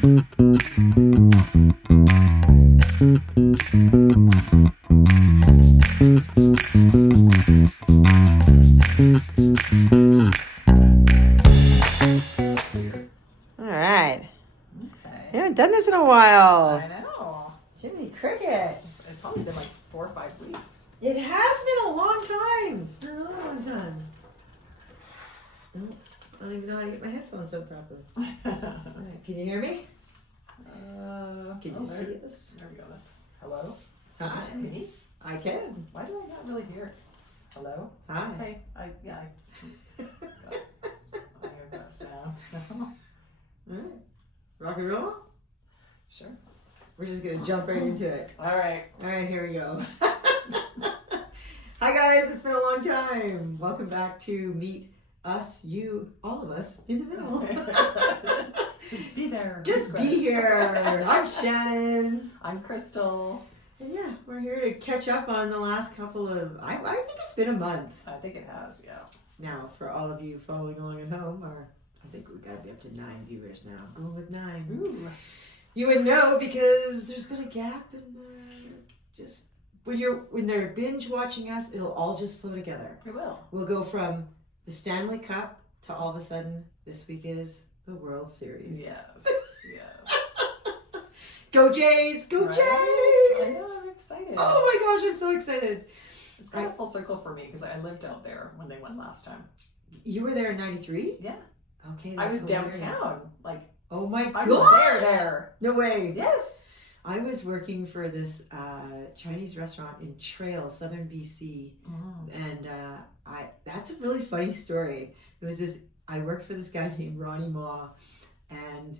Done this in a while. I know. Jiminy Cricket. It's probably been like 4 or 5 weeks. It has been a long time. It's been a really long time. I don't even know how to get my headphones up properly. Right, can you hear me? Can you see us? There we go. That's hello. Hi. Me? I can. Why do I not really hear it? Hello. Hi. Hey. I hear that sound. All right. Rock and roll. Sure. We're just gonna jump right into it. All right. All right, here we go. Hi guys, it's been a long time. Welcome back to Meet Us, You, all of us in the middle. Just be there. Just be here. I'm Shannon. I'm Crystal. And yeah, we're here to catch up on the last couple of, I think it's been a month. I think it has, yeah. Now, for all of you following along at home, I think we've got to be up to 9 viewers now. Going with 9. Ooh. You would know because there's been a gap in just when they're binge watching us, it'll all just flow together. It will. We'll go from the Stanley Cup to all of a sudden this week is the World Series. Yes. Yes. Go Jays! Go Right? Jays! I know, I'm excited. Oh my gosh, I'm so excited. It's kind of full circle for me because I lived out there when they went last time. You were there in 93? Yeah. Okay, I was hilarious. downtown. Like, oh my gosh! I was there. No way. Yes. I was working for this Chinese restaurant in Trail, southern BC, and that's a really funny story. It was I worked for this guy named Ronnie Ma, and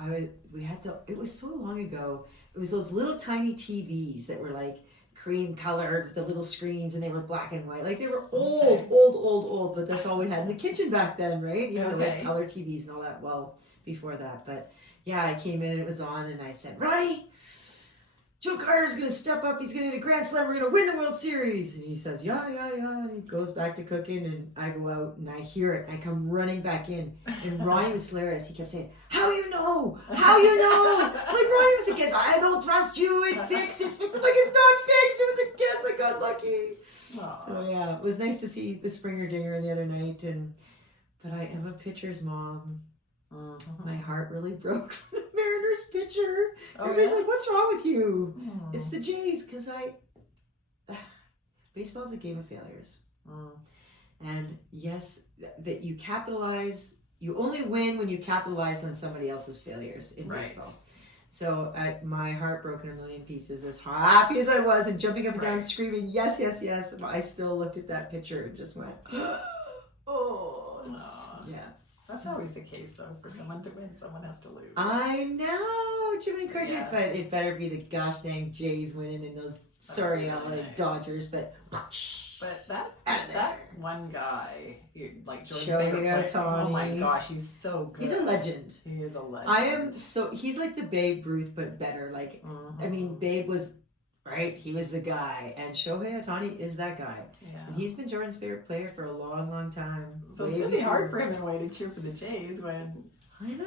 it was so long ago. It was those little tiny TVs that were like cream colored with the little screens, and they were black and white. Like they were old, but that's all we had in the kitchen back then, right? You know, the red color TVs and all that. Well, before that, but yeah, I came in and it was on, and I said, Ronnie, Joe Carter's going to step up. He's going to hit a grand slam. We're going to win the World Series. And he says, yeah. And he goes back to cooking, and I go out, and I hear it. And I come running back in. And Ronnie was hilarious. He kept saying, how you know? How you know? Like, Ronnie was a guess. I don't trust you. It's fixed. I'm like, it's not fixed. It was a guess. I got lucky. Aww. So, yeah, it was nice to see the Springer Dinger the other night. But I am a pitcher's mom. My heart really broke for the Mariners pitcher. Everybody's like, what's wrong with you? It's the Jays, because baseball's a game of failures. And yes, that you capitalize, you only win when you capitalize on somebody else's failures in baseball. So my heart broke in a million pieces, as happy as I was and jumping up and down screaming, yes. I still looked at that pitcher and just went, yeah. That's always the case, though. For someone to win, someone has to lose. I know, Jiminy Cricket, but it better be the gosh dang Jays winning in those sorry LA Dodgers. But that one guy, like Jordan's favorite player, oh my gosh, he's so good. He's a legend. He is a legend. He's like the Babe Ruth, but better. Like, I mean, Babe was. Right, he was the guy, and Shohei Ohtani is that guy. Yeah. And he's been Jordan's favorite player for a long, long time. So it's gonna be hard for him in a way to cheer for the Jays when I don't know.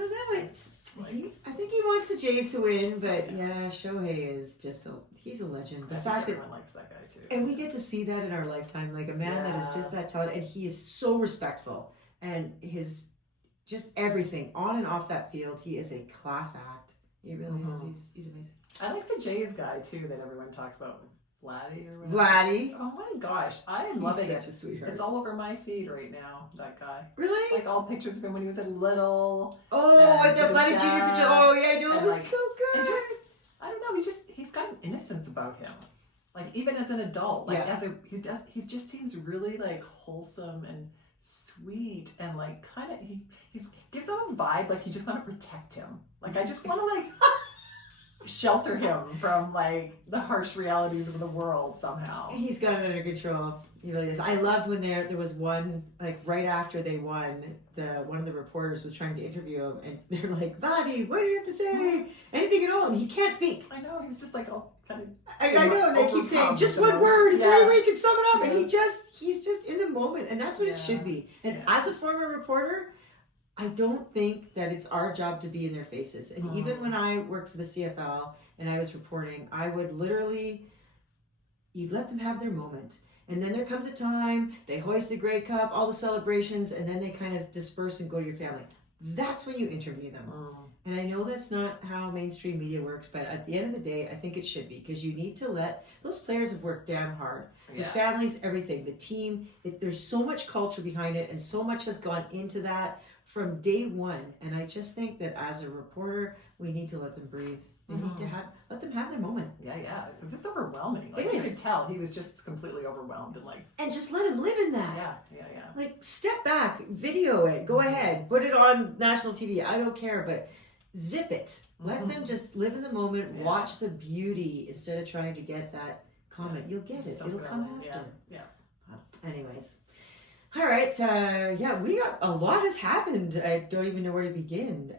I think he wants the Jays to win, but yeah, Shohei is just he's a legend. The fact that everyone likes that guy too, and we get to see that in our lifetime, like a man that is just that talented, and he is so respectful, and his just everything on and off that field, he is a class act. He really is. He's amazing. I like the Jays guy too that everyone talks about, Vladdy or whatever. Vladdy. Oh my gosh, I am loving it. Such a sweetheart. It's all over my feed right now. That guy. Really? Like all pictures of him when he was a little. Oh, with the Vladdy Jr. picture. Oh yeah, I know. It was so good. And just, I don't know. He's got an innocence about him. Like even as an adult, like he just seems really like wholesome and sweet and like kind of he gives off a vibe like you just want to protect him. Like I just want to like. Shelter him from like the harsh realities of the world somehow. He's got it under control. He really is. I loved when there was one, like right after they won, one of the reporters was trying to interview him, and they're like, Vladdy, what do you have to say? Anything at all? And he can't speak. I know, he's just like all kind of I know, and they keep saying just one word. Is there any way you can sum it up? And he's just in the moment, and that's what it should be. And as a former reporter, I don't think that it's our job to be in their faces. And even when I worked for the CFL and I was reporting, I would literally, you'd let them have their moment. And then there comes a time, they hoist the Grey Cup, all the celebrations, and then they kind of disperse and go to your family. That's when you interview them. And I know that's not how mainstream media works, but at the end of the day, I think it should be, because you need to let, those players have worked damn hard. The families, everything, the team, there's so much culture behind it, and so much has gone into that from day one. And I just think that as a reporter, we need to let them breathe. They need to let them have their moment. Yeah, because it's overwhelming. Like, it you is. could tell he was just completely overwhelmed and like. And just let him live in that. Yeah. Like, step back, video it, go ahead, put it on national TV. I don't care, but zip it. Let them just live in the moment, watch the beauty instead of trying to get that comment. You'll get it. It'll come after. Yeah. Anyways. All right. We got a lot has happened. I don't even know where to begin.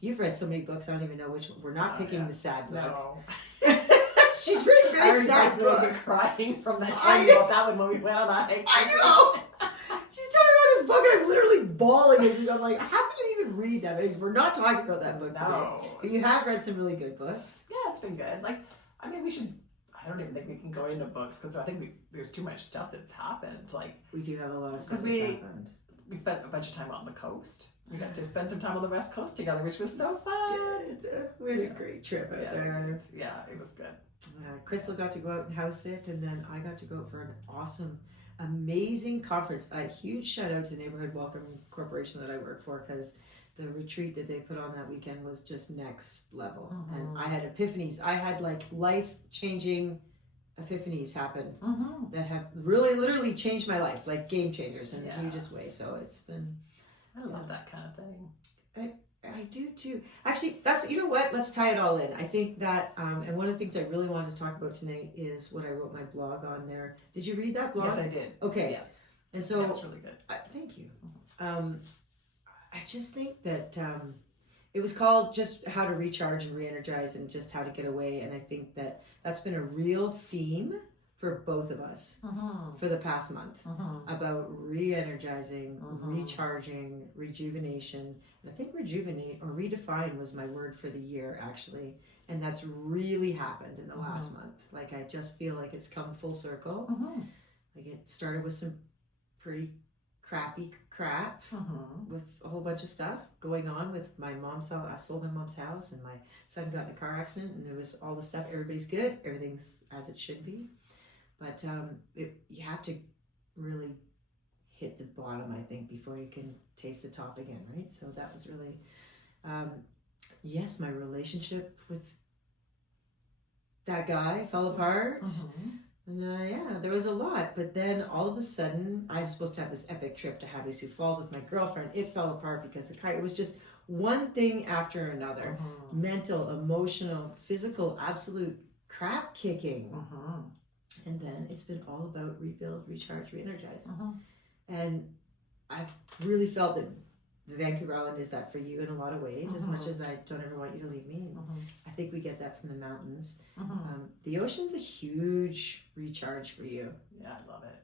You've read so many books, I don't even know which one. We're not picking the sad book. No. She's reading very sad book. Crying from that time about that one when we went on a hike. I know. She's telling me about this book, and I'm literally bawling as I'm like, how can you even read that? Because we're not talking about that book today. But you have read some really good books. Yeah, it's been good. Like, I mean, we should. I don't even think we can go into books because I think there's too much stuff that's happened. Like, we do have a lot of stuff that's happened. We spent a bunch of time on the coast. We got to spend some time on the West Coast together, which was so fun. We had a great trip out there. Yeah, it was good. Crystal got to go out and house sit, and then I got to go for an awesome, amazing conference. A huge shout out to the Neighborhood Welcome Corporation that I work for, because the retreat that they put on that weekend was just next level. And I had epiphanies. I had like life-changing epiphanies happen that have really literally changed my life, like game changers in the hugest way. So it's been... I love that kind of thing. I do too. Actually, that's, you know what? Let's tie it all in. I think that, and one of the things I really wanted to talk about tonight is what I wrote my blog on there. Did you read that blog? Yes, I did. Okay. Yes. And so it's really good. Thank you. I just think that it was called just how to recharge and re-energize and just how to get away. And I think that that's been a real theme for both of us for the past month about re-energizing, recharging, rejuvenation. And I think rejuvenate or redefine was my word for the year, actually. And that's really happened in the last month. Like, I just feel like it's come full circle. Like, it started with some pretty crappy crap with a whole bunch of stuff going on with my mom's house. I sold my mom's house, and my son got in a car accident, and there was all the stuff. Everybody's good. Everything's as it should be. But you have to really hit the bottom, I think, before you can taste the top again, right? So that was really, yes, my relationship with that guy fell apart. And there was a lot. But then all of a sudden, I was supposed to have this epic trip to Havasu Falls with my girlfriend. It fell apart because it was just one thing after another. Mental, emotional, physical, absolute crap kicking. And then it's been all about rebuild, recharge, re-energize. And I've really felt that the Vancouver Island is that for you in a lot of ways, as much as I don't ever want you to leave me. And I think we get that from the mountains. The ocean's a huge recharge for you. Yeah, I love it.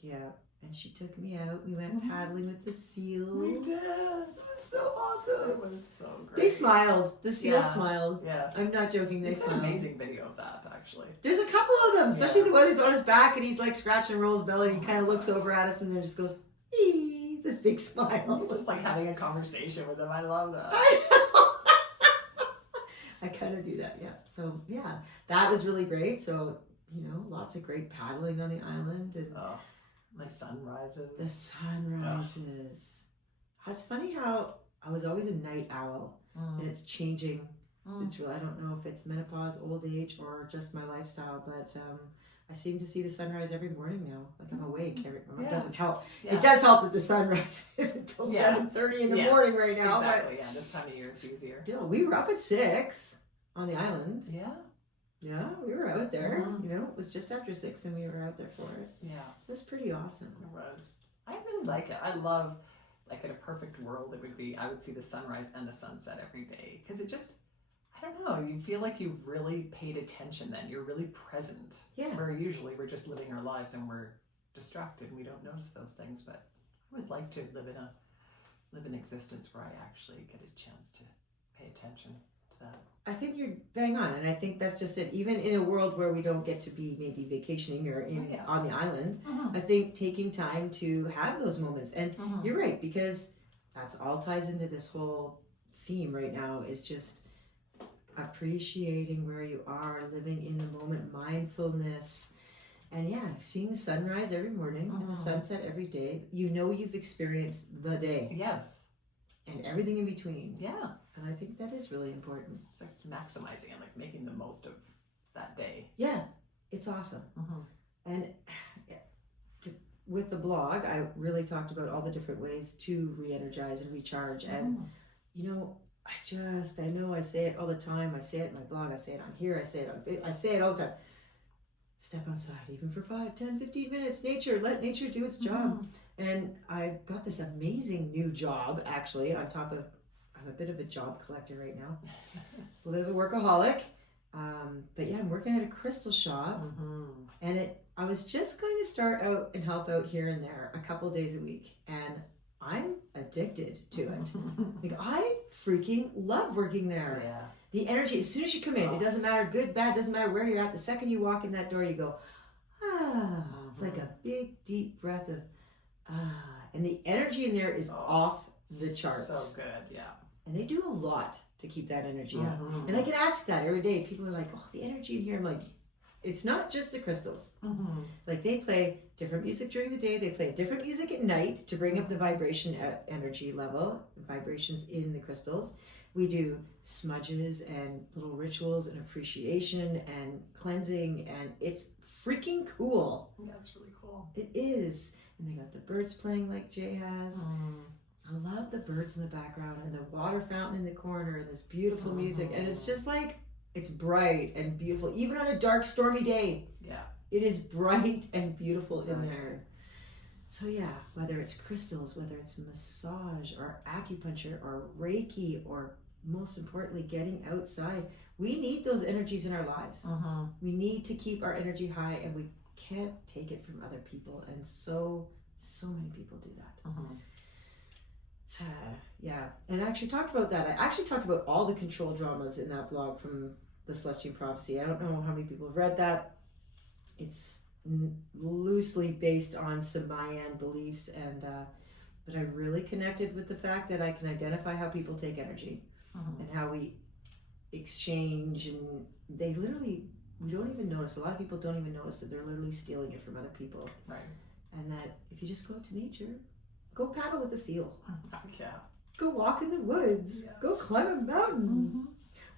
Yeah. And she took me out. We went paddling with the seals. We did. It was so awesome. It was so great. They smiled. The seals smiled. Yes. I'm not joking. They smiled. An amazing video of that, actually. There's a couple of them, especially the one who's on his back and he's like scratching and rolls his belly and he kind of looks over at us and then just goes, ee, this big smile. Just like having a conversation with them. I love that. I know. I kind of do that, yeah. So, yeah, that was really great. So, lots of great paddling on the island. And the sun rises. The sun rises. It's funny how I was always a night owl and it's changing. It's real. I don't know if it's menopause, old age, or just my lifestyle, but I seem to see the sunrise every morning now. Like, I'm awake. It doesn't help. It does help that the sun rises until 7:30 in the morning right now. Exactly. But this time of year it's easier. Still, we were up at 6 on the island. Yeah, we were out there. It was just after 6 and we were out there for it. Yeah. It was pretty awesome. It was. I really like it. I love, like, in a perfect world, I would see the sunrise and the sunset every day. Because it just, I don't know, you feel like you've really paid attention then. You're really present. Yeah. Where usually we're just living our lives and we're distracted and we don't notice those things. But I would like to live in a live an existence where I actually get a chance to pay attention to that. I think you're bang on, and I think that's just it. Even in a world where we don't get to be maybe vacationing or on the island, I think taking time to have those moments. And you're right, because that's all ties into this whole theme right now, is just appreciating where you are, living in the moment, mindfulness, and seeing the sunrise every morning and the sunset every day. You know you've experienced the day. Yes. And everything in between. Yeah. And I think that is really important. It's like maximizing and like making the most of that day. Yeah, it's awesome. And with the blog, I really talked about all the different ways to re-energize and recharge. And, you know, I know I say it all the time. I say it in my blog. I say it on here. I say it all the time. Step outside, even for 5, 10, 15 minutes. Nature, let nature do its job. And I got this amazing new job, actually, on top of, I'm a bit of a job collector right now. A little bit of a workaholic. But I'm working at a crystal shop. And I was just going to start out and help out here and there a couple days a week. And I'm addicted to it. Like, I freaking love working there. Yeah. The energy, as soon as you come in, it doesn't matter good, bad, doesn't matter where you're at. The second you walk in that door, you go, It's like a big, deep breath of, And the energy in there is off the charts. So good, yeah. And they do a lot to keep that energy up. And I get asked that every day. People are like, the energy in here. I'm like, it's not just the crystals. Like, they play different music during the day. They play different music at night to bring up the vibration energy level, vibrations in the crystals. We do smudges and little rituals and appreciation and cleansing, and it's freaking cool. Yeah, it's really cool. It is. And they got the birds playing like Jay has. I love the birds in the background and the water fountain in the corner and this beautiful music. And it's just like, it's bright and beautiful. Even on a dark, stormy day, it is bright and beautiful in there. So whether it's crystals, whether it's massage or acupuncture or Reiki, or most importantly, getting outside, we need those energies in our lives. We need to keep our energy high, and we can't take it from other people. And so many people do that. And I actually talked about that. I actually talked about all the control dramas in that blog from the Celestial Prophecy. I don't know how many people have read that. It's loosely based on some Mayan beliefs, and but I really connected with the fact that I can identify how people take energy and how we exchange, and we don't even notice. A lot of people don't even notice that they're literally stealing it from other people. Right. And that if you just go to nature, go paddle with a seal. Yeah. Go walk in the woods. Yeah. Go climb a mountain.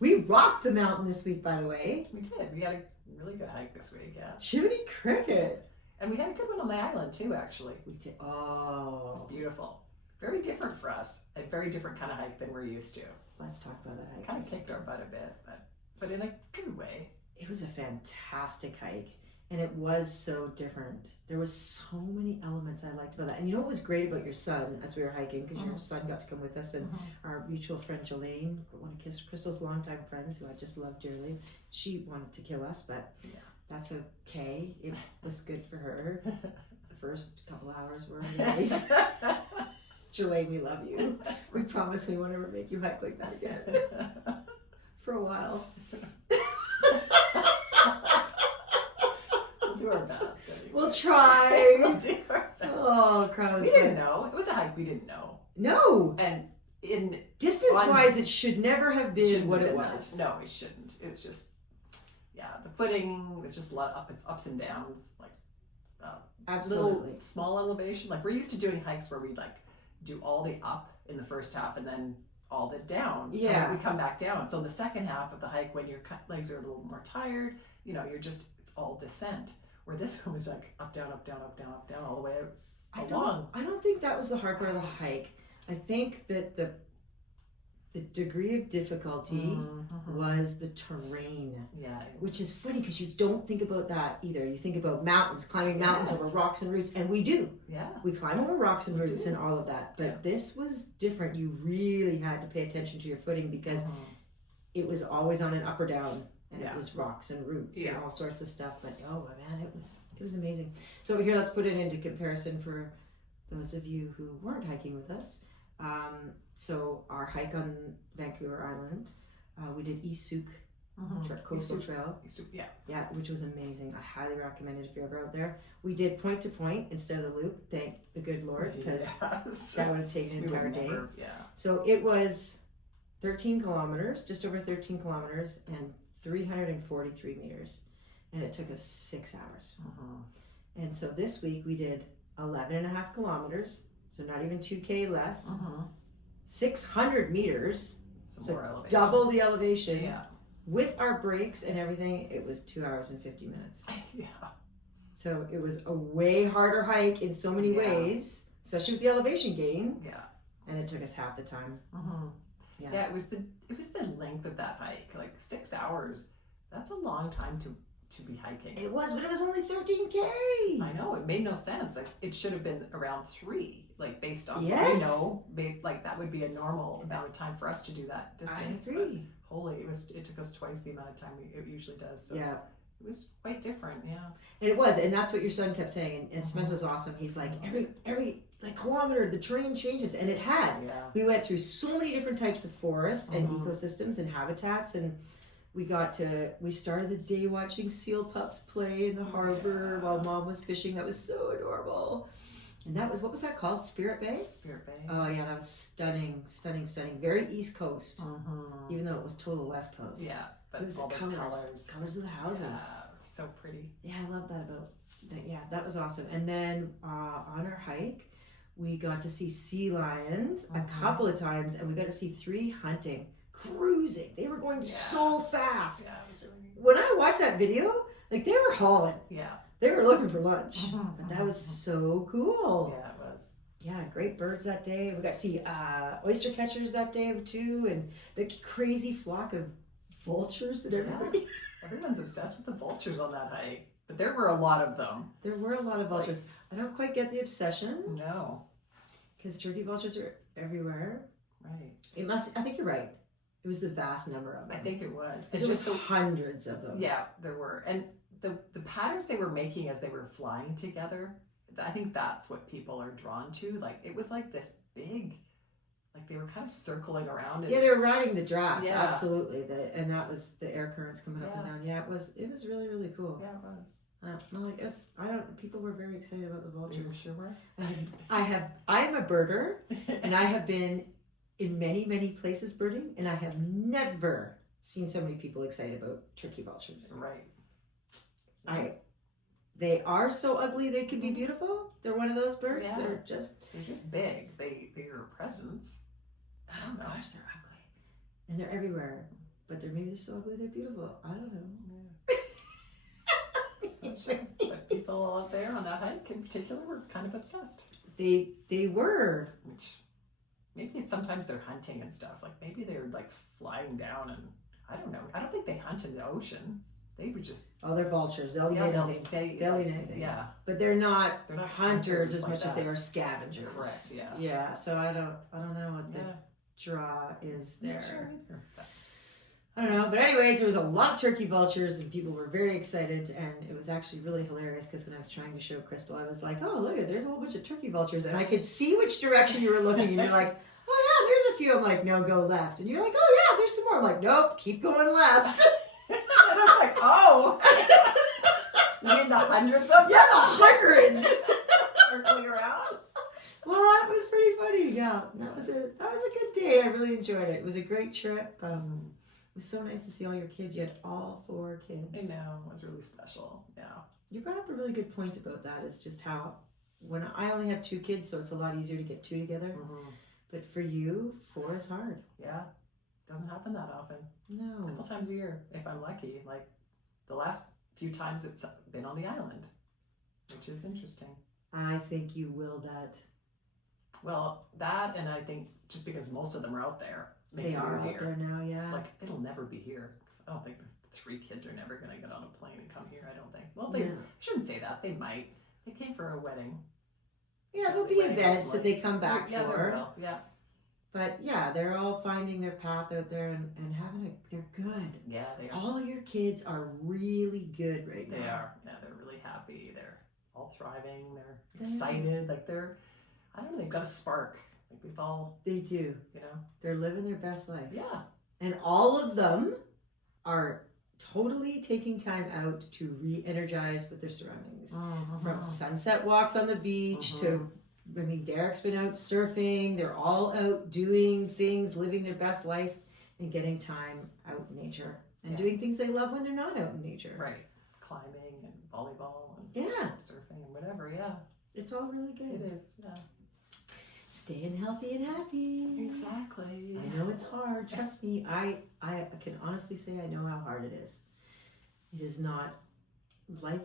We rocked the mountain this week, by the way. We did. We had a really good hike this week, yeah. Jiminy Cricket. And we had a good one on the island, too, actually. We did. It was beautiful. Very different for us. A very different kind of hike than we're used to. Let's talk about that hike. Kind of kicked our butt a bit, but in a good way. It was a fantastic hike, and it was so different. There was so many elements I liked about that. And you know what was great about your son as we were hiking, because your son got to come with us, and our mutual friend Jelaine, one of Crystal's longtime friends who I just love dearly, she wanted to kill us, but that's okay. It was good for her. The first couple hours were nice. Jelaine, we love you. We promise we won't ever make you hike like that again. For a while. We'll do our best. Anyway. We'll try. We'll do our best. Oh, crowds. We didn't know. It was a hike we didn't know. No. And in distance-wise, it should never have been what it was. No, it shouldn't. It was just, the footing was just a lot of ups and downs, like absolutely little small elevation. Like, we're used to doing hikes where we do all the up in the first half and then all the down. Yeah. We come back down. So in the second half of the hike, when your legs are a little more tired, it's all descent. Where this one was like up, down, up, down, up, down, up, down, all the way along. I don't think that was the hard part of the hike. I think that the degree of difficulty was the terrain. Yeah. Which is funny because you don't think about that either. You think about mountains, climbing mountains over rocks and roots, and we do. Yeah. We climb over rocks and roots and all of that. But this was different. You really had to pay attention to your footing because it was always on an up or down, and it was rocks and roots and all sorts of stuff. But oh man, it was amazing. So over here, let's put it into comparison for those of you who weren't hiking with us. So our hike on Vancouver Island, we did East Souk Coastal Trail. Yeah, which was amazing. I highly recommend it if you're ever out there. We did point to point instead of the loop. Thank the good Lord, because that would have taken an entire day. So it was 13 kilometers, just over 13 kilometers, and 343 meters, and it took us 6 hours. And so this week we did 11 and a half kilometers, so not even 2K less, 600 meters, so double the elevation. Yeah. With our breaks and everything, it was 2 hours and 50 minutes. Yeah. So it was a way harder hike in so many ways, especially with the elevation gain. Yeah. And it took us half the time. Yeah, it was the length of that hike, like 6 hours. That's a long time to be hiking. It was, but it was only 13K. I know, it made no sense. Like it should have been around 3, like based on Yes. what we know. Like that would be a normal amount of time for us to do that distance. I agree. But holy, it took us twice the amount of time it usually does. So Yeah. it was quite different. Yeah. And it was, and that's what your son kept saying. And Spence was awesome. He's like, every like kilometer, the terrain changes, and it had. Yeah. We went through so many different types of forest and ecosystems and habitats, and we started the day watching seal pups play in the harbor while Mom was fishing. That was so adorable. And that was, what was that called? Spirit Bay? Spirit Bay. Oh yeah, that was stunning. Very East Coast, even though it was total West Coast. Yeah, but it was all the colors colors of the houses. Yeah, so pretty. Yeah, I love that about that. Yeah, that was awesome. And then on our hike, we got to see sea lions a couple of times, and we got to see 3 hunting, cruising. They were going so fast. Yeah, it was really neat. When I watched that video, like they were hauling. Yeah. They were looking for lunch. But that was so cool. Yeah, it was. Yeah, great birds that day. We got to see oyster catchers that day too, and the crazy flock of vultures that everybody. Everyone's obsessed with the vultures on that hike, but there were a lot of them. There were a lot of vultures. I don't quite get the obsession. No. Because turkey vultures are everywhere. Right. It must. I think you're right. It was the vast number of them. I think it was. There was hundreds of them. Yeah, there were, and the patterns they were making as they were flying together, I think that's what people are drawn to. Like it was like this big, like they were kind of circling around. Yeah, they were riding the drafts. Yeah. Absolutely. And that was the air currents coming up and down. Yeah, it was really, really cool. Yeah, it was. People were very excited about the vultures. You sure were? I'm a birder, and I have been in many, many places birding, and I have never seen so many people excited about turkey vultures. Right. They are so ugly they can be beautiful. They're one of those birds. Yeah. They're just big. They're a presence. Oh gosh, they're ugly, and they're everywhere. But they're so ugly they're beautiful. I don't know. But people out there on that hike in particular were kind of obsessed. They were. Which maybe sometimes they're hunting and stuff. Like maybe they're like flying down, and I don't know. I don't think they hunt in the ocean. They would just. Oh, they're vultures. They'll eat anything. They'll eat anything. Yeah. But they're not hunters as like much that. as they are scavengers. Correct. Yeah. Yeah. So I don't know what the draw is there. Sure either. I don't know. But anyways, there was a lot of turkey vultures, and people were very excited, and it was actually really hilarious because when I was trying to show Crystal, I was like, "Oh, look, there's a whole bunch of turkey vultures," and I could see which direction you were looking, and you're like, "Oh yeah, there's a few." I'm like, "No, go left," and you're like, "Oh yeah, there's some more." I'm like, "Nope, keep going left." And I was like, oh. You mean the hundreds of them? Yeah, the hundreds. Circling around. Well, that was pretty funny. Yeah, that was a good day. I really enjoyed it. It was a great trip. It was so nice to see all your kids. You had all 4 kids. I know, it was really special. Yeah. You brought up a really good point about that. It's just how when I only have 2 kids, so it's a lot easier to get 2 together. But for you, 4 is hard. Yeah, doesn't happen that often. No. A couple times a year, if I'm lucky. Like the last few times it's been on the island, which is interesting. I think you will that. Well, that, and I think just because most of them are out there makes they it are easier. out there now, yeah. Like it'll never be here because I don't think the 3 kids are never going to get on a plane and come here. I don't think. Well, they shouldn't say that. They might. They came for a wedding. Yeah, there'll be events that they come back Yeah, for. there will. Yeah. But yeah, they're all finding their path out there and they're good. Yeah, they are. All your kids are really good right now. They are. Yeah, they're really happy. They're all thriving. They're excited. Like I don't know, they've got a spark. Like we've all, They do. you know. They're living their best life. Yeah. And all of them are totally taking time out to re-energize with their surroundings. From sunset walks on the beach to, I mean, Derek's been out surfing. They're all out doing things, living their best life, and getting time out in nature. And doing things they love when they're not out in nature. Right. Climbing and volleyball and surfing and whatever, It's all really good. It is, Staying healthy and happy. Exactly. I know it's hard. Trust me. I can honestly say I know how hard it is. It is not. Life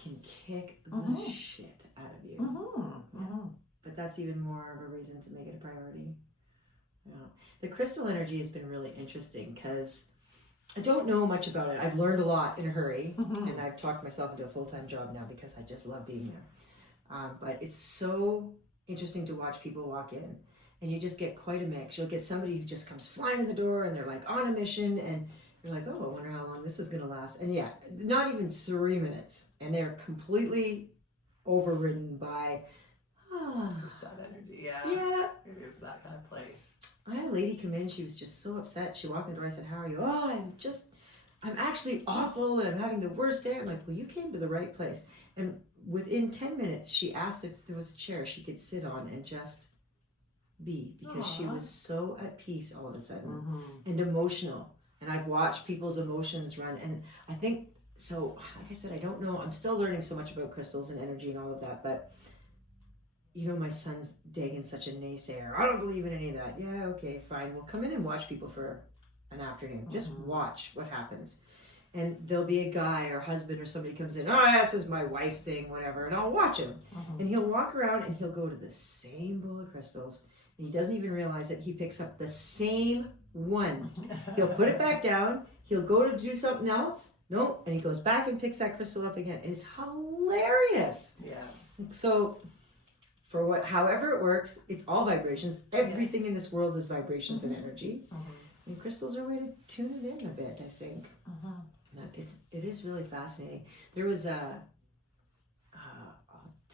can kick the shit out of you. But that's even more of a reason to make it a priority. Yeah. The crystal energy has been really interesting because I don't know much about it. I've learned a lot in a hurry, and I've talked myself into a full-time job now because I just love being there. But it's so interesting to watch people walk in, and you just get quite a mix. You'll get somebody who just comes flying in the door and they're like on a mission, and you're like, oh, I wonder how long this is going to last. And not even 3 minutes, and they're completely overridden by just that energy. It is that kind of place. I had a lady come in. She was just so upset. She walked in the door. I said, how are you? Oh, I'm actually awful, and I'm having the worst day. I'm like, well, you came to the right place. And within 10 minutes, she asked if there was a chair she could sit on and just be, because she was so at peace all of a sudden and emotional. And I've watched people's emotions run. And I think, so like I said, I don't know. I'm still learning so much about crystals and energy and all of that. But, you know, my son's Dagon's such a naysayer. I don't believe in any of that. Yeah, okay, fine. Well, come in and watch people for an afternoon. Just watch what happens. And there'll be a guy or husband or somebody comes in, oh, this is my wife's thing, whatever, and I'll watch him. And he'll walk around and he'll go to the same bowl of crystals, and he doesn't even realize that he picks up the same one. He'll put it back down, he'll go to do something else, nope, and he goes back and picks that crystal up again. And it's hilarious. So for however it works, it's all vibrations. Everything in this world is vibrations and energy. And crystals are a way to tune it in a bit, I think. It is really fascinating. There was I'll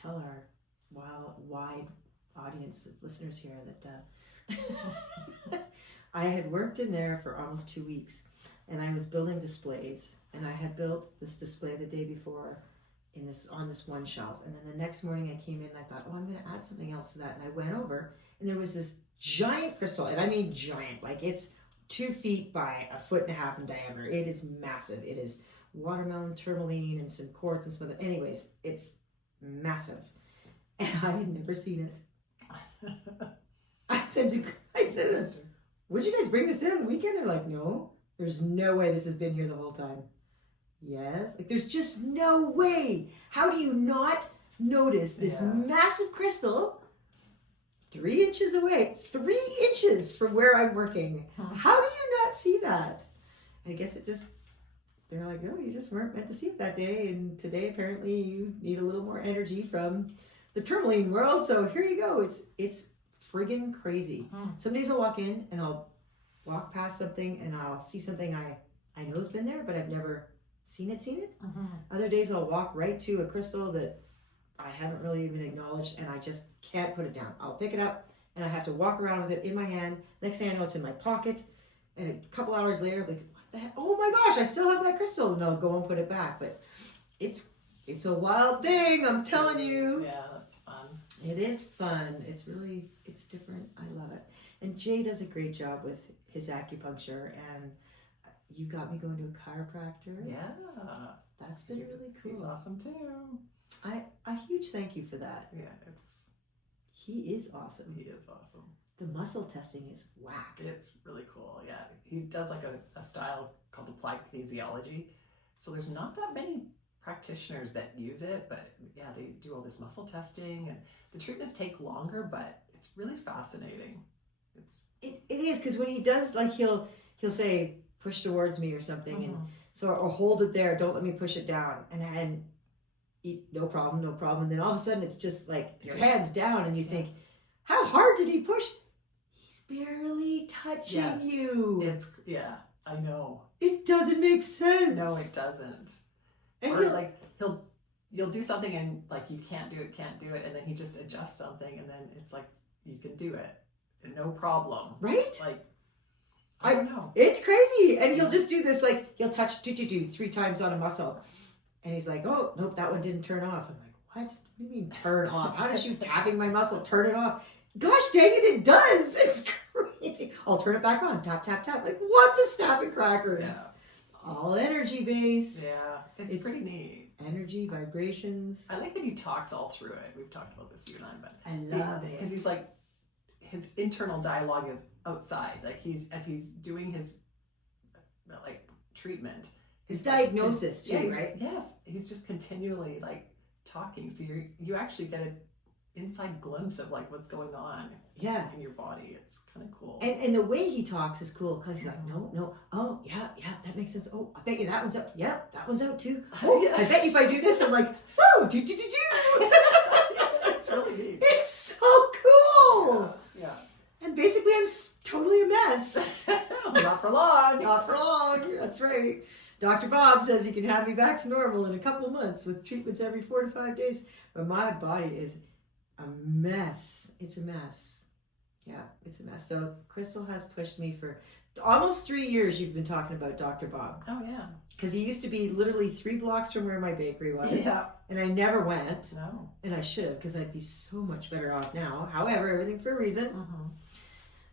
tell our wide audience of listeners here that I had worked in there for almost 2 weeks, and I was building displays, and I had built this display the day before on this one shelf, and then the next morning I came in and I thought, oh, I'm going to add something else to that, and I went over, and there was this giant crystal, and I mean giant, like it's 2 feet by 1.5 feet in diameter. It is massive. It is watermelon, tourmaline, and some quartz and some other. Anyways, it's massive, and I had never seen it. I said, would you guys bring this in on the weekend? They're like, no, there's no way this has been here the whole time. Yes, like there's just no way. How do you not notice this massive crystal 3 inches away, 3 inches from where I'm working? How do you not see that? I guess they're like, no, you just weren't meant to see it that day. And today, apparently, you need a little more energy from the tourmaline world. So here you go. It's friggin' crazy. Some days I'll walk in and I'll walk past something and I'll see something I know has been there, but I've never seen it. Other days I'll walk right to a crystal that I haven't really even acknowledged, and I just can't put it down. I'll pick it up and I have to walk around with it in my hand. Next thing I know, it's in my pocket, and a couple hours later I'll be like, what the heck? Oh my gosh, I still have that crystal, and I'll go and put it back. But it's a wild thing, I'm telling you. Yeah, that's fun. It is fun. It's different. I love it. And Jay does a great job with his acupuncture, and you got me going to a chiropractor. Yeah. That's been really cool. He's awesome too. A huge thank you for that. Yeah, He is awesome. He is awesome. The muscle testing is whack. It's really cool. Yeah, he does like a style called applied kinesiology. So there's not that many practitioners that use it, but yeah, they do all this muscle testing, and the treatments take longer, but it's really fascinating. It is, because when he does, like he'll say push towards me or something, and so, or hold it there, don't let me push it down, and no problem. And then all of a sudden it's just like your hand's down, and you think, how hard did he push? He's barely touching you. I know. It doesn't make sense. No, it doesn't. And you'll do something and like you can't do it, and then he just adjusts something, and then it's like you can do it. No problem. Right? Like, I don't know. It's crazy. And he'll just do this, like, he'll touch 3 times on a muscle. And he's like, oh, nope, that one didn't turn off. I'm like, what? What do you mean turn off? How does you tapping my muscle turn it off? Gosh dang it, it does. It's crazy. I'll turn it back on. Tap, tap, tap. Like, what the snapping crackers? Yeah. All energy based. Yeah, it's pretty neat. Energy, vibrations. I like that he talks all through it. We've talked about this, you and I, but I love it. Because he's like, his internal dialogue is outside. Like as he's doing his like treatment. His diagnosis too, right? Yes, he's just continually like talking. So you actually get an inside glimpse of like what's going on. Yeah. In your body. It's kind of cool. And the way he talks is cool because he's like, no, oh, yeah, that makes sense. Oh, I bet you that one's out. Yep, that one's out too. Oh, yeah. I bet you if I do this, I'm like, oh, do. It's really neat. It's so cool. Yeah. And basically, I'm totally a mess. Not for long. Not for long. That's right. Dr. Bob says you can have me back to normal in a couple of months with treatments every 4 to 5 days. But my body is a mess. It's a mess. Yeah, it's a mess. So Crystal has pushed me for almost 3 years. You've been talking about Dr. Bob. Oh, yeah. Because he used to be literally 3 blocks from where my bakery was. Yeah. And I never went. No. And I should have because I'd be so much better off now. However, everything for a reason. Mm-hmm.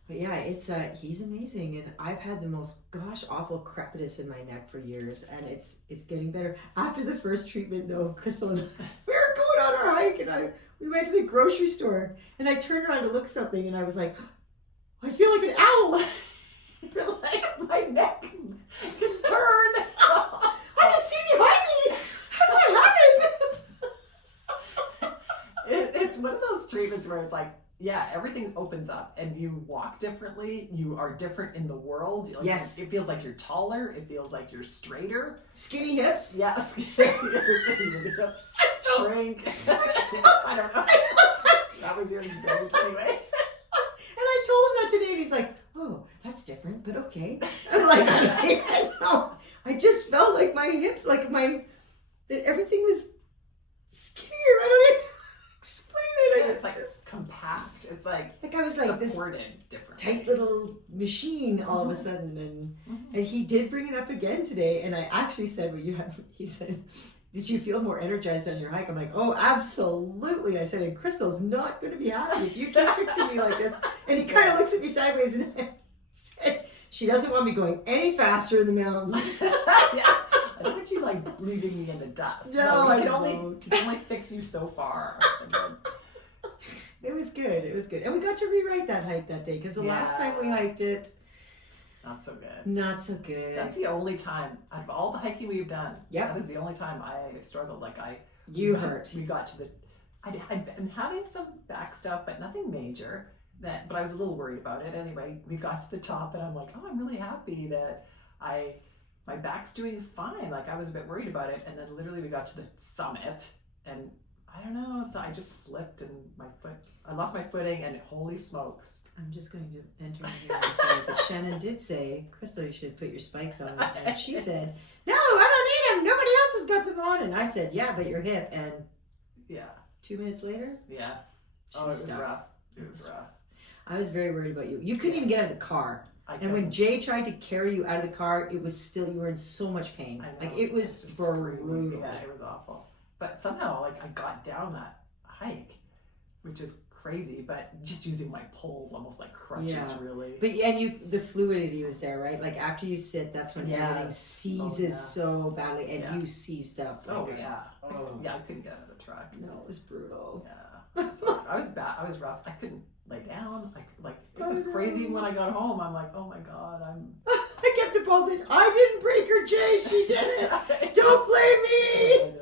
But yeah, it's he's amazing, and I've had the most gosh awful crepitus in my neck for years, and it's getting better. After the first treatment, though, Crystal and I, we were going on our hike, and we went to the grocery store, and I turned around to look at something, and I was like, I feel like an owl. Like my neck can turn. I can see behind me. How does that happen? It's one of those treatments where it's like, yeah, everything opens up and you walk differently. You are different in the world. Like, yes. It feels like you're taller. It feels like you're straighter. Skinny hips? Yeah, your hips shrink. I don't know. That was your experience anyway. And I told him that today and he's like, oh, that's different, but okay. I'm like, I know. I just felt like my hips, like everything was skinnier. I don't even explain it. It's like just compact. It's like I was like this differently. tight little machine all of a sudden, and he did bring it up again today, and I actually said what you have. He said, "Did you feel more energized on your hike?" I'm like, "Oh, absolutely." I said, "And Crystal's not going to be happy if you keep fixing me like this." And he kind of looks at me sideways, and I said, "She doesn't want me going any faster in the mountains." Yeah. I don't want you like leaving me in the dust. No, so I can only fix you so far. It was good. It was good. And we got to rewrite that hike that day because the last time we hiked it, not so good. Not so good. That's the only time out of all the hiking we've done. Yep. That is the only time I struggled. Like you hurt. We got to the. I'd been having some back stuff, but nothing major. But I was a little worried about it. Anyway, we got to the top, and I'm like, oh, I'm really happy that my back's doing fine. Like I was a bit worried about it, and then literally we got to the summit, and I don't know. So I just slipped, and I lost my footing, and holy smokes! I'm just going to enter in here and say that Shannon did say, Crystal, you should put your spikes on. And she said, no, I don't need them. Nobody else has got them on. And I said, yeah, but you're hip. And 2 minutes later, yeah. It was rough. It was rough. I was very worried about you. You couldn't even get out of the car. And when Jay tried to carry you out of the car, it was still, you were in so much pain. I know. Like it was brutal. Yeah, it was awful. But somehow, like I got down that hike, which is crazy, but just using my poles almost like crutches, really. But the fluidity was there, right? Like after you sit, that's when everything seizes so badly, and you seized up. Like I couldn't get out of the truck. No, it was brutal. Yeah, so I was bad. I was rough. I couldn't lay down. It was crazy. When I got home, I'm like, oh my god, I kept depositing. I didn't break her, Jay. She did it. Don't blame me.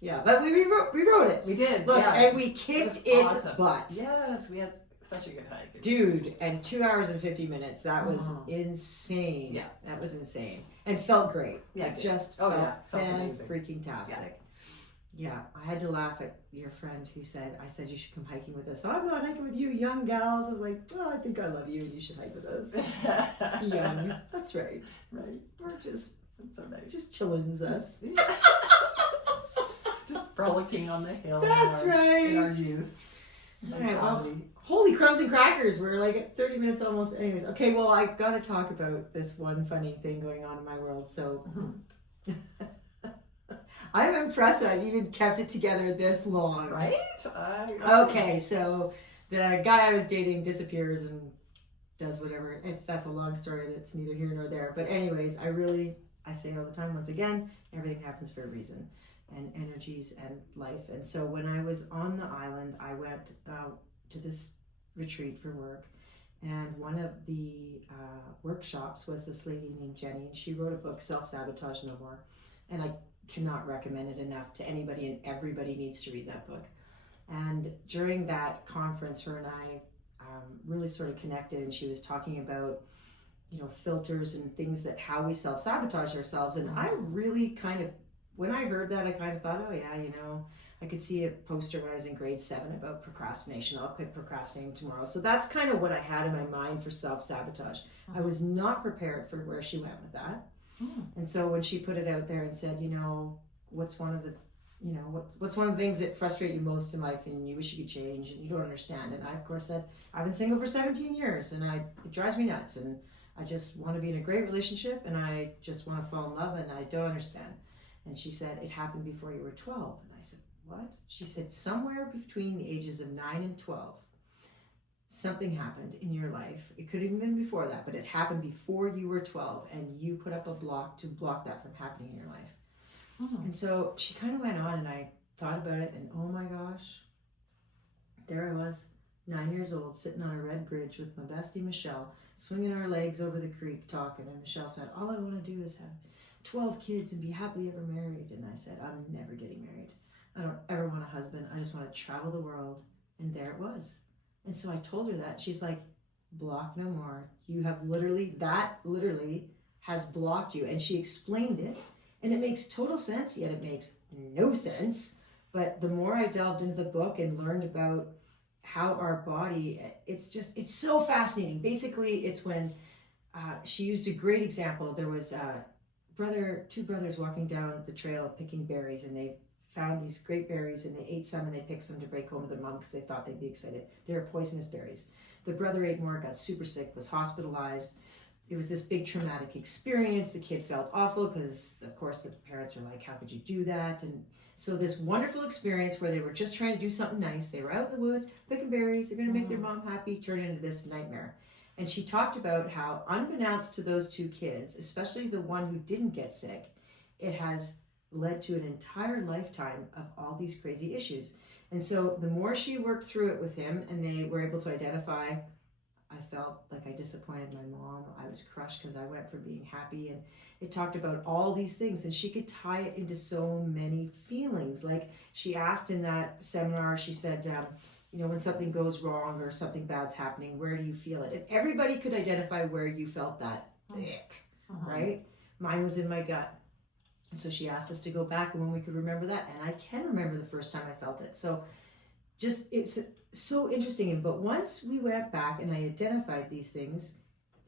Yeah, but we rewrote it. We did. Look, and we kicked its butt. Yes, we had such a good hike. Dude, and 2 hours and 50 minutes. That was insane. Yeah. That was insane. And felt great. Yeah, it just felt amazing. freaking tastic. Yeah, I had to laugh at your friend who said, I said you should come hiking with us. So I'm not hiking with you, young gals. I was like, well, I think I love you and you should hike with us. Young. That's right. Right. We're just, that's so nice. Just chillins us. Just frolicking on the hill. That's right. In our youth. All right, well, mentality. holy crumbs and crackers. We're like at 30 minutes almost. Anyways, okay, well, I got to talk about this one funny thing going on in my world. So I'm impressed that I even kept it together this long. Right? Okay, so the guy I was dating disappears and does whatever. That's a long story that's neither here nor there. But anyways, I say it all the time, once again, everything happens for a reason, and energies and life. And so when I was on the island, I went to this retreat for work, and one of the workshops was this lady named Jenny, and she wrote a book, Self-Sabotage No More, and I cannot recommend it enough to anybody, and everybody needs to read that book. And during that conference, her and I really sort of connected, and she was talking about, you know, filters and things, that how we self-sabotage ourselves. And I really kind of, when I heard that, I kind of thought, oh yeah, you know, I could see a poster when I was in grade 7 about procrastination. I'll quit procrastinating tomorrow. So that's kind of what I had in my mind for self-sabotage. I was not prepared for where she went with that. And so when she put it out there and said, you know, what's one of the things that frustrate you most in life and you wish you could change and you don't understand? And I, of course, said, I've been single for 17 years and it drives me nuts, and I just want to be in a great relationship, and I just want to fall in love, and I don't understand. And she said, it happened before you were 12. And I said, what? She said, somewhere between the ages of 9 and 12, something happened in your life. It could have even been before that, but it happened before you were 12, and you put up a block to block that from happening in your life. And so she kind of went on, and I thought about it, and oh my gosh, there I was, 9 years old, sitting on a red bridge with my bestie Michelle, swinging our legs over the creek talking. And Michelle said, all I want to do is have 12 kids and be happily ever married. And I said, I'm never getting married. I don't ever want a husband. I just want to travel the world. And there it was. And so I told her that. She's like, block no more. You have literally has blocked you. And she explained it. And it makes total sense, yet it makes no sense. But the more I delved into the book and learned about how our body, it's so fascinating. Basically, it's when she used a great example. There was two brothers walking down the trail picking berries, and they found these great berries, and they ate some, and they picked some to break home to their mom because they thought they'd be excited. They were poisonous berries. The brother ate more, got super sick, was hospitalized. It was this big traumatic experience. The kid felt awful because, of course, the parents are like, how could you do that? And so this wonderful experience where they were just trying to do something nice. They were out in the woods, picking berries. They're going to make their mom happy, turn into this nightmare. And she talked about how, unbeknownst to those two kids, especially the one who didn't get sick, it has led to an entire lifetime of all these crazy issues. And so the more she worked through it with him, and they were able to identify, I felt like I disappointed my mom. I was crushed because I went from being happy, and it talked about all these things, and she could tie it into so many feelings. Like she asked in that seminar, she said, you know, when something goes wrong or something bad's happening, where do you feel it? And everybody could identify where you felt that ick, right? Mine was in my gut. And so she asked us to go back and when we could remember that. And I can remember the first time I felt it. So just, it's so interesting. But once we went back and I identified these things,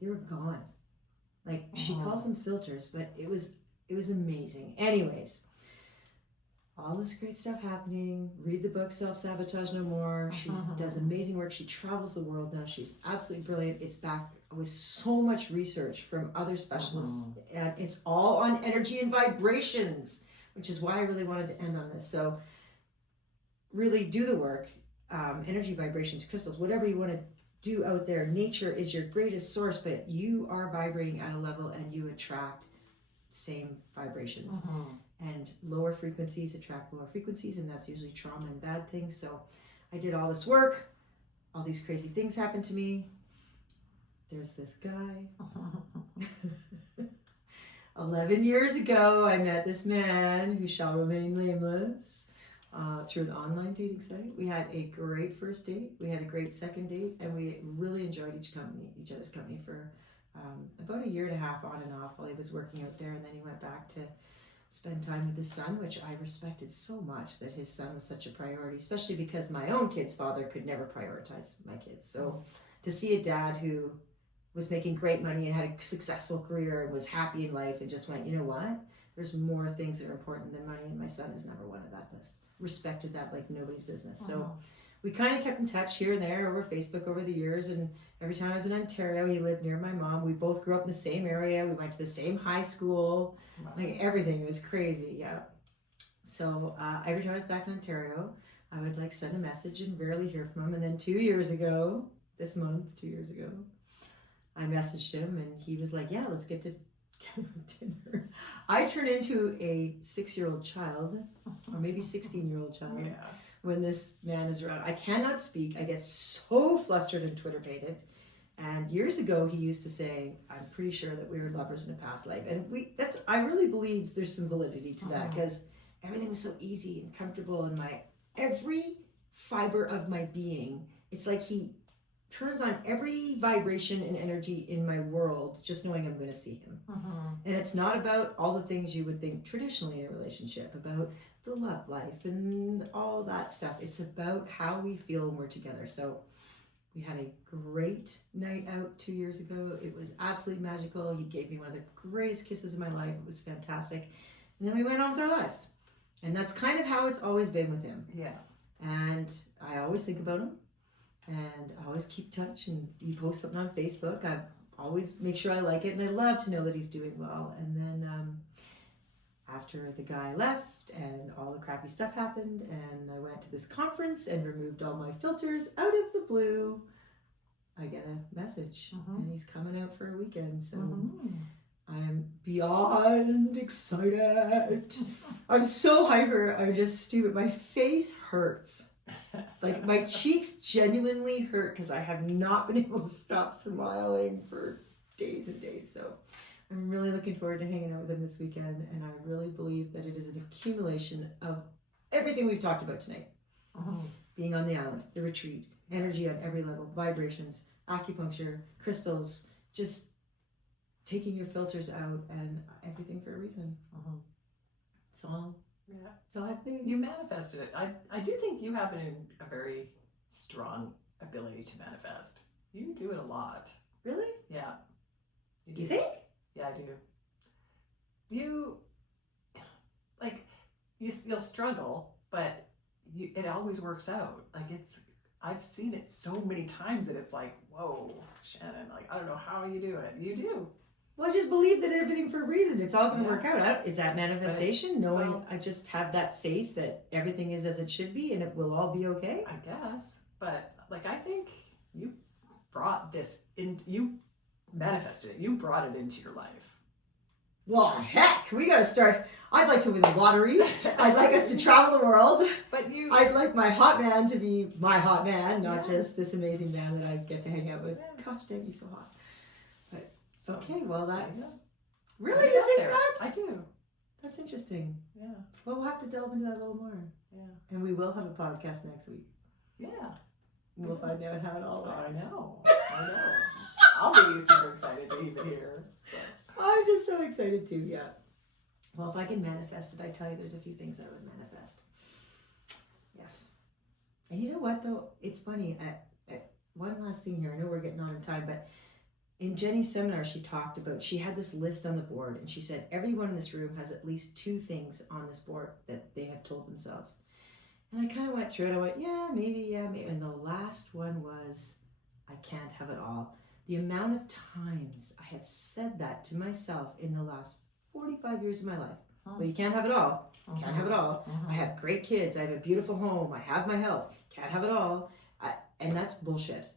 they were gone. Like she calls them filters, but it was amazing. Anyways, all this great stuff happening. Read the book, Self-Sabotage No More. She does amazing work. She travels the world now. She's absolutely brilliant. It's back with so much research from other specialists. And it's all on energy and vibrations, which is why I really wanted to end on this. So really do the work. Energy, vibrations, crystals, whatever you want to do out there. Nature is your greatest source, but you are vibrating at a level and you attract same vibrations. And lower frequencies attract lower frequencies, and that's usually trauma and bad things. So I did all this work. All these crazy things happened to me. There's this guy. 11 years ago, I met this man who shall remain nameless through an online dating site. We had a great first date. We had a great second date, and we really enjoyed each other's company for about 1.5 years on and off while he was working out there. And then he went back to spend time with his son, which I respected so much, that his son was such a priority, especially because my own kid's father could never prioritize my kids. So to see a dad who was making great money and had a successful career and was happy in life and just went, you know what? There's more things that are important than money, and my son is number one at that list. Respected that like nobody's business. So we kind of kept in touch here and there over Facebook over the years. And every time I was in Ontario, he lived near my mom. We both grew up in the same area. We went to the same high school. Wow. Like everything was crazy. Yeah. So every time I was back in Ontario, I would like send a message and rarely hear from him. And then 2 years ago, this month, 2 years ago, I messaged him and he was like, yeah, let's get together for dinner. I turned into a 6-year-old child, or maybe 16-year-old child, Yeah. when this man is around. I cannot speak. I get so flustered and Twitter-pated. And years ago, he used to say, I'm pretty sure that we were lovers in a past life. And I really believe there's some validity to that, because everything was so easy and comfortable, and every fiber of my being, it's like he turns on every vibration and energy in my world just knowing I'm going to see him. And it's not about all the things you would think traditionally in a relationship, about the love life and all that stuff. It's about how we feel when we're together. So we had a great night out 2 years ago. It was absolutely magical. He gave me one of the greatest kisses of my life. It was fantastic. And then we went on with our lives. And that's kind of how it's always been with him. Yeah. And I always think about him. And I always keep touch, and he posts something on Facebook. I always make sure I like it, and I love to know that he's doing well. And then after the guy left and all the crappy stuff happened, and I went to this conference and removed all my filters out of the blue, I get a message, and he's coming out for a weekend. So I am beyond excited. I'm so hyper. I'm just stupid. My face hurts. Like my cheeks genuinely hurt because I have not been able to stop smiling for days and days. So I'm really looking forward to hanging out with him this weekend, and I really believe that it is an accumulation of everything we've talked about tonight. Being on the island, the retreat, energy on every level, vibrations, acupuncture, crystals, just taking your filters out, and everything for a reason. It's all. Yeah. So I think You manifested it. I do think you have a very strong ability to manifest. You do it a lot. Really? Yeah. You think? Yeah, I do. You'll struggle, but it always works out. Like I've seen it so many times that it's like, whoa, Shannon, like I don't know how you do it. You do. Well, I just believe that everything for a reason. It's all going to work out. Is that manifestation? Knowing I just have that faith that everything is as it should be and it will all be okay? I guess. But like I think you brought this in, you manifested it. You brought it into your life. Well, heck, we got to start. I'd like to win the lottery. I'd like us to travel the world. But I'd like my hot man to be my hot man, not just this amazing man that I get to hang out with. Gosh dang, he's so hot. So, okay, well that's... Yeah. Really? You think that? I do. That's interesting. Yeah. Well, we'll have to delve into that a little more. Yeah. And we will have a podcast next week. Yeah. We'll find out how it all went. I know. I'll be super excited to even hear. So. I'm just so excited too, yeah. Well, if I can manifest it, I tell you there's a few things I would manifest. Yes. And you know what, though? It's funny. One last thing here. I know we're getting on in time, but in Jenny's seminar, she had this list on the board, and she said, everyone in this room has at least 2 things on this board that they have told themselves. And I kind of went through it. I went, yeah, maybe. And the last one was, I can't have it all. The amount of times I have said that to myself in the last 45 years of my life. Well, you can't have it all. Can't have it all. I have great kids. I have a beautiful home. I have my health. Can't have it all. And that's bullshit.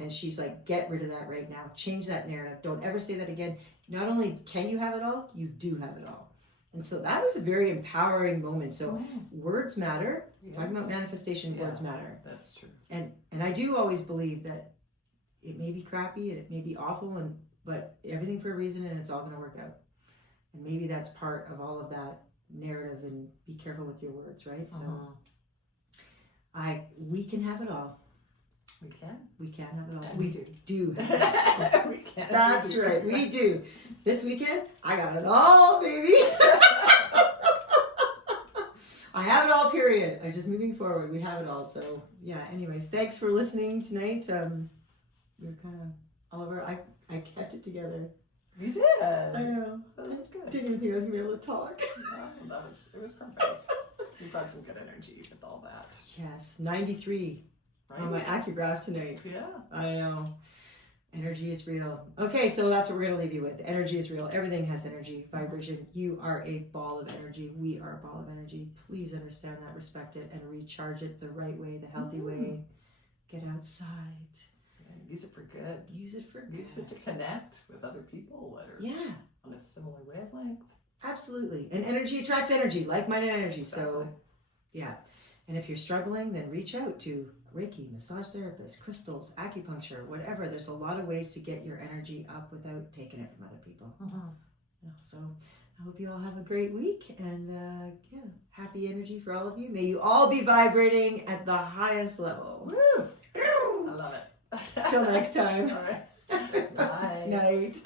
And she's like, get rid of that right now. Change that narrative. Don't ever say that again. Not only can you have it all, you do have it all. And so that was a very empowering moment. So words matter. Yes. Talking about manifestation, words matter. That's true. And I do always believe that it may be crappy and it may be awful, but everything for a reason, and it's all going to work out. And maybe that's part of all of that narrative, and be careful with your words, right? So we can have it all. We can. We can have it all. And we do. We can. That's right. We do. This weekend, I got it all, baby. I have it all, period. I'm just moving forward. We have it all. So, yeah, anyways, thanks for listening tonight. We're kind of all over. I kept it together. You did. I know. Well, that's good. Didn't even think I was going to be able to talk. Yeah, it was perfect. You brought some good energy with all that. Yes. 93. Right? on my acograph tonight. Yeah. I know. Energy is real. Okay, so that's what we're going to leave you with. Energy is real. Everything has energy, vibration. You are a ball of energy. We are a ball of energy. Please understand that, respect it, and recharge it the right way, the healthy way. Get outside. Use it for good. Use it for Use it good. to connect with other people that are Yeah, on a similar wavelength. absolutely. And energy attracts energy, like-minded energy. Exactly. So, yeah. And if you're struggling, then reach out to Reiki, massage therapist, crystals, acupuncture, whatever. There's a lot of ways to get your energy up without taking it from other people. Yeah, so I hope you all have a great week, and yeah, happy energy for all of you. May you all be vibrating at the highest level. Woo! I love it. Till next time. All right. Bye. Night.